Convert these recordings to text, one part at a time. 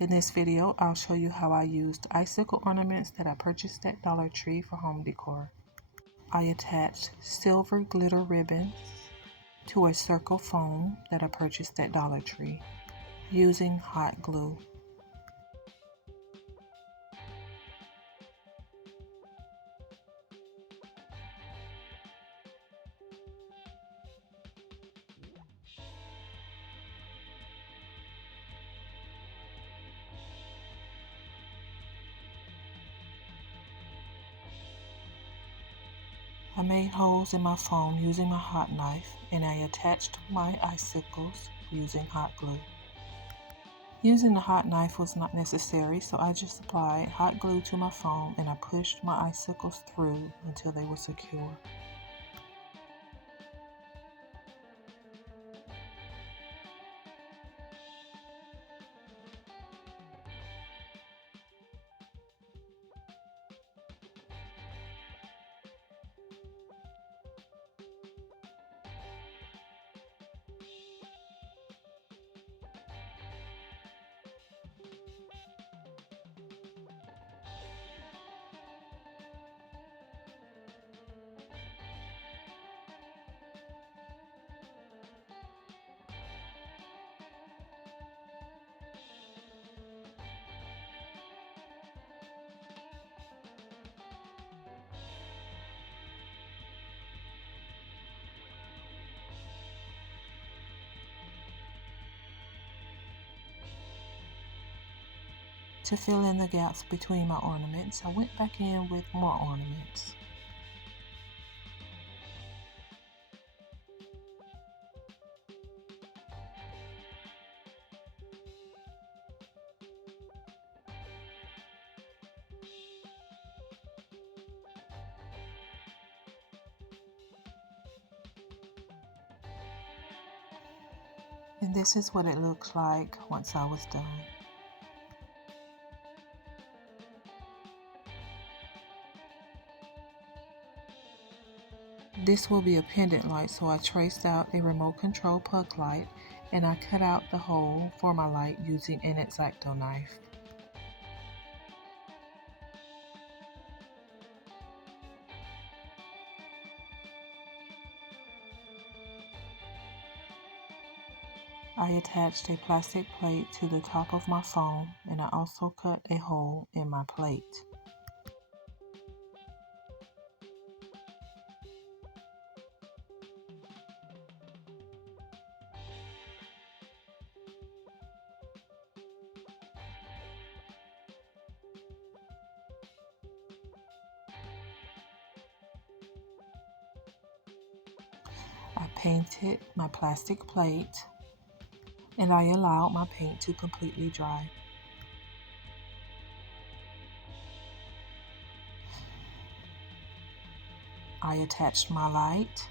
In this video, I'll show you how I used icicle ornaments that I purchased at Dollar Tree for home decor. I attached silver glitter ribbons to a circle foam that I purchased at Dollar Tree using hot glue. I made holes in my foam using a hot knife, and I attached my icicles using hot glue. Using the hot knife was not necessary, so I just applied hot glue to my foam and I pushed my icicles through until they were secure. To fill in the gaps between my ornaments, I went back in with more ornaments. And this is what it looks like once I was done. This will be a pendant light, so I traced out a remote control puck light and I cut out the hole for my light using an X-Acto knife. I attached a plastic plate to the top of my foam and I also cut a hole in my plate. I painted my plastic plate and I allowed my paint to completely dry. I attached my light.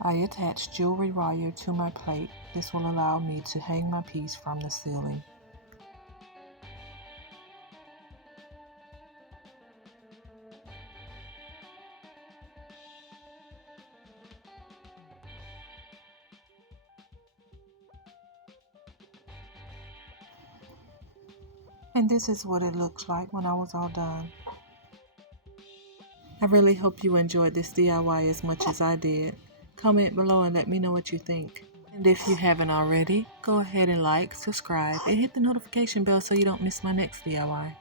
I attached jewelry wire to my plate. This will allow me to hang my piece from the ceiling. And this is what it looks like when I was all done. I really hope you enjoyed this DIY as much as I did. Comment below and let me know what you think. And if you haven't already, go ahead and like, subscribe, and hit the notification bell so you don't miss my next DIY.